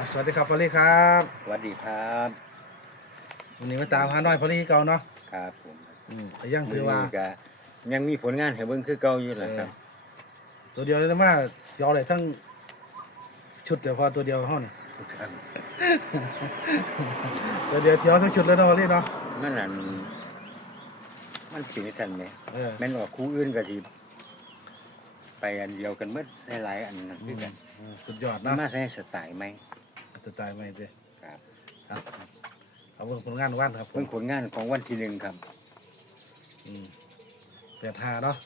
อะสวัสดีครับพอลลี่ครับสวัสดีครับวันนี้มาตามหาน้อยพอลลี่เก่าเนาะครับผมอืมแต่ยังถือว่ามื้นี้ก็ยังมีผลงานให้เบิ่งคือเก่าอยู่แหละครับ ตัวเดียวเลยนะว่าเสียวเลยทั้งชุดแต่พอตัวเดียวห้องนี่ครับ ตัวเดียวเสียวทั้งชุดแล้วเนาะพอลลี่เนาะมันนั่นมันสิทันไหมเออแม่นออกคู่อื่นก็สิไปอันเดียวกันหมดหลายๆอันนั่นคือกันอืมสุดยอดมันนะมาใช้สไตล์ไหม จะตายไหมเด้ครับครับเอาเบิ่งผลงานว่านครับผเบิ่มงผลงานของวันที่หนึ่งครับ อืมแปดห้าเนาะ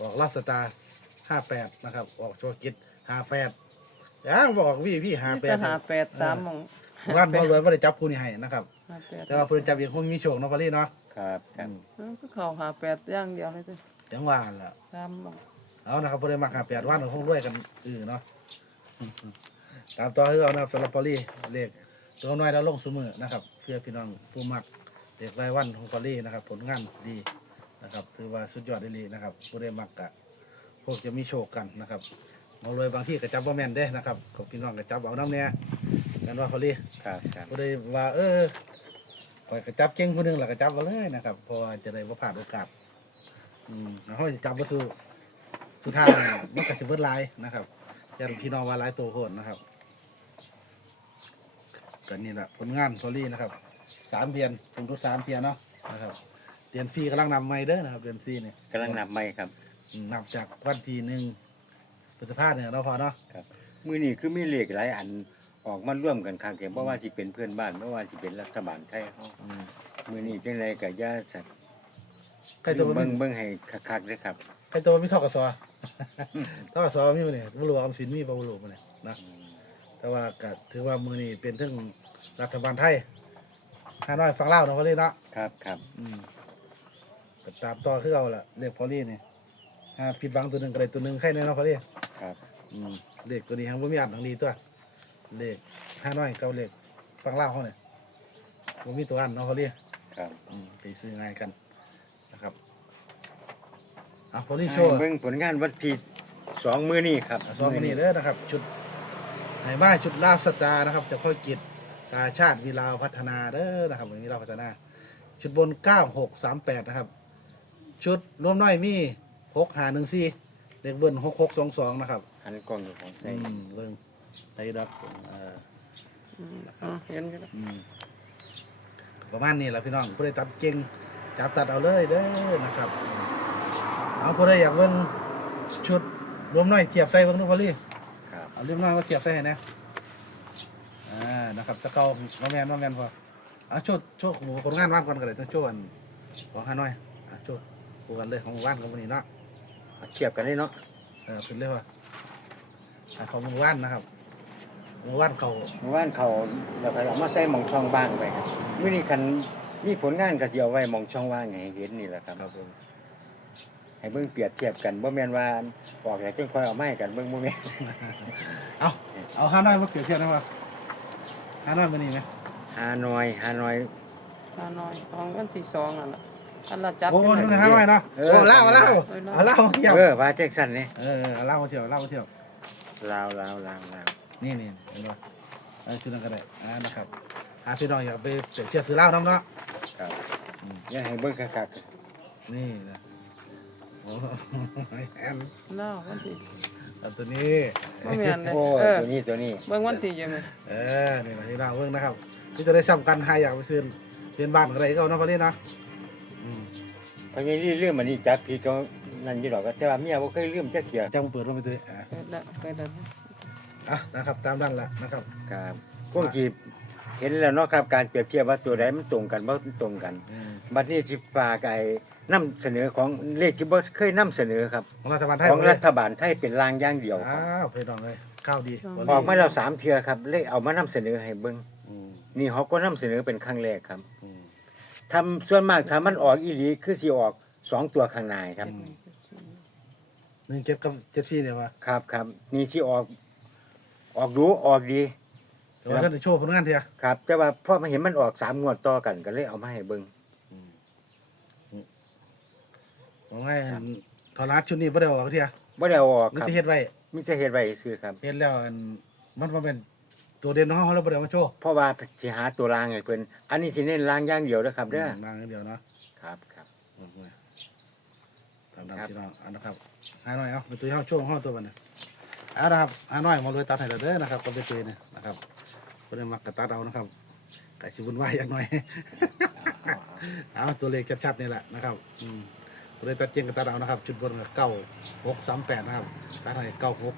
ออกลาสตาร์ห้าแปดนะครับ ออกโชว์กิจห้าแปดยังบอกพี่พี่ห้าแปจะดหาแปดสามหมองว่านบอลรวยไม่ได้จับคู่นี้ให้นะครับ หาแปดแต่ว่าเพื่อนจับยังคงมีโชคเนาะพอลลี่เนาะครับครับอืมเออก็เขาหาแปดอย่างเดียวเลยจ้ะจังหวะล่ะ สามหมองเอานะครับเพื่อนมักหาแปดวันของคงด้วยกันอือเนาะ ตามต่อให้เอานะครับสำหรับพอลลี่เลขตัวน้อยเราลงเสมอนะครับ เพื่อพี่น้องผู้มักเลขรายวันของพอลลี่นะครับ ผลงานดีนะครับ ถือว่าสุดยอดเลยนะครับผู้ได้มักกะพวกจะมีโชคกันนะครับมาเลยบางที่กระจับว่าแม่นเด้นะครับของพี่น้องกระจับเอาน้ำเนี่ยกันว่าพอลลี่ครับครับผู้ได้ว่า เออปล่อยกระจับเก่งผู้หนึงหล่ะกระจับมาเลยนะครับเพราะว่าจะได้ว่าผ่านโอกาสอืมแล้วเขาจะจับวัตถุสุดท้ายมันก็สิเบิดหลายนะครับยันพี่น้องว่าหลายตัวโคตรนะครับ ก็นี่แหละผลงานพอลี่นะครับสามเดือนผมทุกสามเทียนเนาะนะครับเดือนสี่กำลังนำไม่เด้อนะครับเดือนสี่เนี่ยกำลังนับไม่ครับอืมนับจากวันที่หนึ่งพฤษภาเนี่ยเราะพอเนาะครับ มื้อนี้คือมีเลขหลายอันออกมาร่วมกันครับเพราะว่าสิเป็นเพื่อนบ้านไม่ว่าสิเป็นรัฐบาลไทยเฮาอืมมื้อนี้จังไดก็อย่าสัตว์ใครตัวมัเบิ่นงเบิ่งให้คักๆเด้อครับ ใครตัวมันมีทอกสอ ทอกสอมีมาเนี่ยไม่รู้ว่าออมสินมีบ่รู้มาเนี่ยนะ แต่ว่าก็ถือว่ามือนี้เป็นทั้งรัฐบาลไทยฮานอยฟังเล่าวเนาะพอลี่เนาะครับครับอืมก็ตามต่อคือเอาล่ะเลขพอลี่นี่ฮาผิดหวังตัวหนึ่งก็ได้ตัวหนึ่งใครแน่เนาะพอลี่ครับอืมเลขตัวนี้ทั้งบ่มีอันทั้งดีตัวเลขฮานอยกับเลขฟังเล่าวเขาเนี่ยบ่มีตัวอันเนาะพอลี่ ครับอืมไปซื้อง่ายกันนะครับเอาพอลี่โชว์เบิ่งผลงานวันที่สองมื้อนี้ครับซ้อมวันนี้เด้อนะครับ ชุด ไหนบ้านชุดลาบสตาร์นะครับจะค่อยกิจตาชาติวีลาวพัฒนาเด้อนะครับวันนี้เราพัฒนา ชุดบนเก้าหกสามแปดนะครับ ชุดรวมน้อยมีหกหาหนึ่งสี่เลขเบิ้ลหกหกสองสองนะครับหันกล้องอยู่ของใส่อืมเบิ้งไทยดับเอ่ออืมอ่าเห็นกันแล้วอืมประมาณนี้แหละพี่น้องผู้ใดตัดเก่งจับตัดเอาเลยเด้อนะครับ เอาผู้ใดอยากเบิ้งชุดรวมน้อยเทียบใส่เบิ้งนุพอลี่ครับ เอาเรื่องน้อยมาเทียบใส่ให้นะอ่านะครับตะเกาน้องแมนน้องแมนพอเอาโชว์โชว์หมูผลงานว่านก่อนกันเลยต้องโชว์อันของฮานอยอะโชว์คู่กันเลยของว่านกับวันนี้เนาะเอาเทียบกันเลยเนาะเออขึ้นเลยว่าอะของหมู่บ้านนะครับหมู่บ้านเขาเมื่อวานเขาเราก็เอามาใส่หมองช่องว่างไว้ครับมื้อนี้คันมีผลงานก็สิเอาไว้หมองช่องว่างให้เห็นนี่แหละครับครับผม ให้เบิ่งเปรียบเทียบกันบ่แม่นว่าออกแล้วจึงค่อยเอามาให้กันเบิ่งบ่แม่นเอาเอาฮานอยมาเปรียบเทียบนะครับฮานอยมันนี่ไหมฮานอยฮานอยหาน้อยของวันที่สองนั่นแหละอันละจับโอ้โหอยู่นี่ไหนฮานอยเนาะเออ โอ้เล่าเอาเล่าเอาเล่ามาเที่ยวเออว่าแจ็คสันนี่เออเอาเล่ามาเที่ยวเล่ามาเที่ยวลาวลาวลาวลาวนี่นี่เห็นไหมเอาชุดนั้นก็ได้อ่านะครับหาพี่น้องอยากไปเปรียบเทียบซื้อเหล้าน้ำเนาะครับอยังให้เบิ่งคักนี่นะโอ้โหแอ นเนาะวันที่เอาตัวนี้บ่แม่นๆเลยโอ้เออตัวนี้ตัวนี้เบิ่งวันที่อยู่ไหมเออนี่นะพี่น้องเบิ่งนะครับที่จะได้ซ้ำกันให้อยากไปซื้อเรียนบ้านอะไรก็เอาเนาะพอดีเนาะอืมเพราะงี้เรื่องมันนี่จับผิดก็นั่นอยู่ดอกก็แต่ว่าเมียบ่เคยลืมจักเที่ยจังเปิดลงไปตัวอะไปแล้วไปแล้วอะนะครับ ตามนั้นแหละนะครับครับคงสิเห็นแล้วเนาะครับการเปรียบเทียบว่าตัวใดมันตรงกันบ่ตรงกัน อืมบัดนี้สิฝากไอ้ นำเสนอของเลขที่บ่เคยนำเสนอครับ ของรัฐบาลไทยของรัฐบาลไทยเป็นรางอย่างเดียวคอ้ารับวพี่น้องเลยข้าวดีออกมาแล้วสามเทื่อครับเลยเอามานำเสนอให้เบิ่งอืมนี่เขาก็นำเสนอเป็นครั้งแรกครับอืมทำส่วนมากถ้ามันออกอีหลีคือสิออกสองตัวข้างในครับ หนึ่งเจ็ดกับเจ็ดสี่เนี่ยวะครับครับนี่สิออก ออกดูออกดี แต่ว่าท่านได้โชว์ผลงานเถอะครับ แต่ว่าพอมาเห็นมันออกสามงวดต่อกันก็เลยเอามาให้เบิ่ง ของไงทอรัสชุดนี้ไม่ได้ออกเถอะบ่ได้เอาออกนี่ครับที่เฮ็ดไว้มีแต่เฮ็ดไว้ซื่อครับ เฮ็ดแล้วอันมันมาเป็นตัวเด่นของเขาเราบ่ได้มาโชว์เพราะว่าสิหาตัวรางให้เพิ่นอันนี้สิเน้นรางอย่างเดียวนะครับเด้อมางอย่างเดียวเนาะครับครับโอ้โหตามดำพี่น้องเอันนะครับหาหน่อยเอาไปตุยเฮาช่วงห้องตัวมันน่ะเอานะครับหาหน่อยมาเลยตัดให้เราเด้อนะครับก็ไปตุยเนี่ยนะครับคนได้มักกระตัดเอานะครับไก่สิบุญไหวายอย่างหน่อย เอาตัวเลขชัดๆนี่แหละนะครับ อืมตัว เลขตัดเจียงกับตัดเอานะครับจุดบนกับเก้าหกสามแปดนะครับตัดให้เก้าหก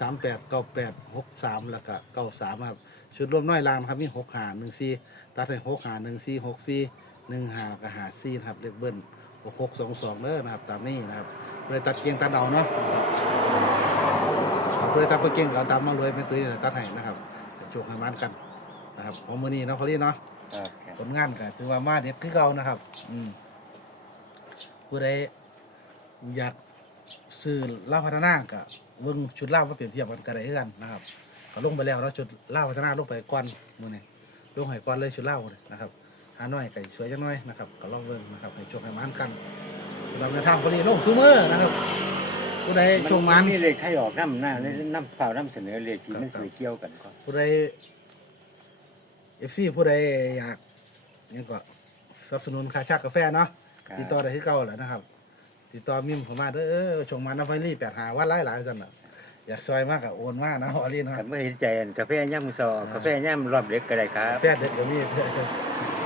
สามแปดเก้าแปดหกสามแล้วก็เก้าสามนะครับ ชุดรวมน้อยลางนะครับมีหกหาหนึ่งสี่ตัดให้หกหาหนึ่งสี่หกสี่หนึ่งหากับหาสี่นะครับเลขเบิ้ลหกหกสองสองเด้อนะครับ ตามนี้นะครับเลยตัดเกียงตัดเอาเนาะเลยตัดตัวเกียงก็เอาตามมาเลยเป็นตัวนี้แหละตัดให้นะครับโชคให้มันกันนะครับของมือนี้เนาะพอลี่เนาะครับครับผลงานก็ถือว่ามาเด็ดคือเก่านะครับ อืม ผู้ใดอยากซื้อเล่าพัฒนาก็เบิ่งชุดเล่าวมาเปรียบเทียบกันก็ได้คือกันนะครับก็ลงไปแล้วแล้วชุดเล่าพัฒนาลงไปก่อนมือนี้ลงให้ก่อนเลยชุดเล่าเลยนะครับหาน้อยไก็สวยจังน้อยนะครับก็ลองเบิ่งนะครับให้โชคให้มันกันสำหรับในทางพอดีลงซูเมอร์นะครับผู้ใดโชคมันมีเลขไทยออกน้ำหน้านํเปล่านํเสนอเลขที่มันครับสิเกี่ยวกันก็ผู้ใดเอฟซีผู้ใดอยากนี่ก็สนับสนุนค่าชากาแฟเนาะ ติดต่อได้ที่เก่าแหละนะครับ ติดต่อมิมผมมาเด้อเออชงมาน้ำไฟรี่แปดหาวัดหลายหลายๆจันน่ะอยากซอยมากกับโอนมากนะออลีนะคกัรันบบ่เห็นใจอันกาแฟย่ำซอกาแฟย่ำรอบเล็กก็ได้ครับแฟดเด็กเดี๋ยวนี้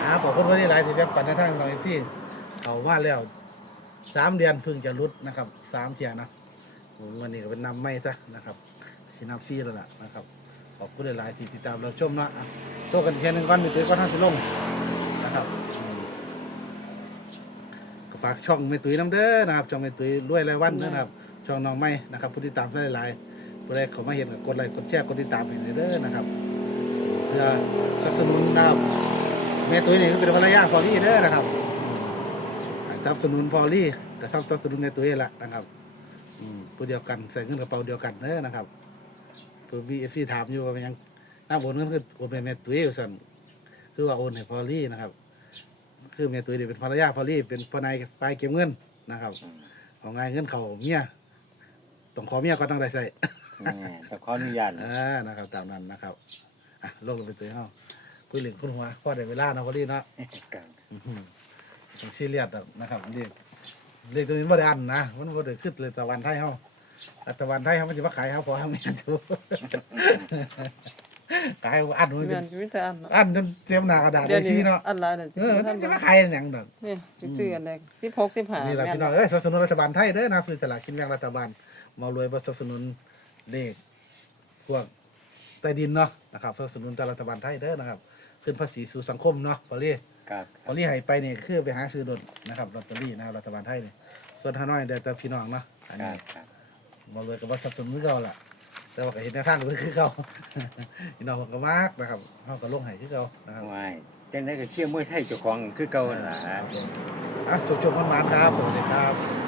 อ่าขอบคุณวันนี้หลายที่แฟปันในทางน้องเอฟซีเขาว่าแล้วสามเดือนเพิ่งจะรุดนะครับสามเทียนะผมวันนี้ก็เป็นนำไม่ซะนะครับชินำซีแล้วล่ะนะครับขอบคุณหลายๆที่ติดตามเราชมเนาะอะโตกันแค่หนึงก่อนมีตัวก็ท่านสิลงนะครับอืมก็ ฝากช่องเมตุยน้ำเด้อนะครับช่องเมตุยรวยรายวันเด้อนะครับช่องน้องไม่นะครับผู้ติดตามได้หลายๆผู้ใดเขามาเห็นก็กดไลค์กดแชร์กดติดตามให้เด้อนะครับเพื่อสนับสนุนนะครับแม่ตุ้ยนี่ก็เป็นภรรยาพอลลี่เด้อนะครับสนับสนุนพอลลี่กับสนับสนุนแม่ตุ้ยละนะครับอืมผู้เดียวกันใส่เงินกระเป๋าเดียวกันเด้อนะครับเพื่อบีเอฟซีถามอยู่ว่าเป็นหยังน้าโอนเงินคือโอนไปแม่ตุ้ยอยู่สั่นคือว่าโอนให้พอลลี่นะครับ คือแม่ตุ้ยนี่เป็นภรรยาพอลลี่เป็นภนายฝ่ายเก็บเงินนะครับเอาไงายเงินเขาเมียต้องขอเมียก็ต้องได้ใส่แม่แต่ขออนุญาตนะอ่านะครับ ตามนั้นนะครับอะลงไปตัวเฮาคุยเหลืองคุณหัวพอได้เวลาเนาะพอดีเนาะ ครับอื้อหือต้องซีเรียสอะนะครับเรียกเรียกตัวนี้บ่ได้อันนะมันบ่ได้ขึ้นเลยตะวันไทยเฮารัฐบาลไทยเฮามันสิมาขายเฮาพอเฮาแม่นอยู่ ขายอันมันแม่เป็นนอยู่มีแต่อันเนาะอันจนเตรียมหน้ากระดาษเดี๋ได้ยวซีนี้เนาะอันละเนี่ยเออมันท่านจะบ่มาขายหยังดอกนี่สิซื้ออันใด16 15นี่แหละแม่นพี่น้องเอ้ยสนับสนุนรัฐบาลไทยเด้อนะครับซื้อสลากกินแบ่งรัฐบาลมารวยบ่สนับสนุนเลขพวกใต้ดินเนาะนะครับสนับสนุนจากรัฐบาลไทยเด้อนะครับขึ้นภาษีสู่สังคมเนาะพอลี่ครับพอลี่ให้ไปนี่คือไปหาซื้อรถนะครับลอตเตอรี่นะครับรัฐบาลไทยนี่ส่วนฮานอยเดี๋ยวแต่พี่น้องเนาะอันครันี้บครับมารวยกับว่าสนับสนุนคือเก่าล่ะ แต่ว่าก็เห็นแนวทางเลยคือเก่าพี่น้องเพิ่นก็มากนะครับเฮาก็ลงให้คือเก่านะครับว้ายจังได๋ก็เชียร์มวยไทยเจ้าของคือเก่านั่นล่ะ อะจบๆมันๆครับสวัสดีครับ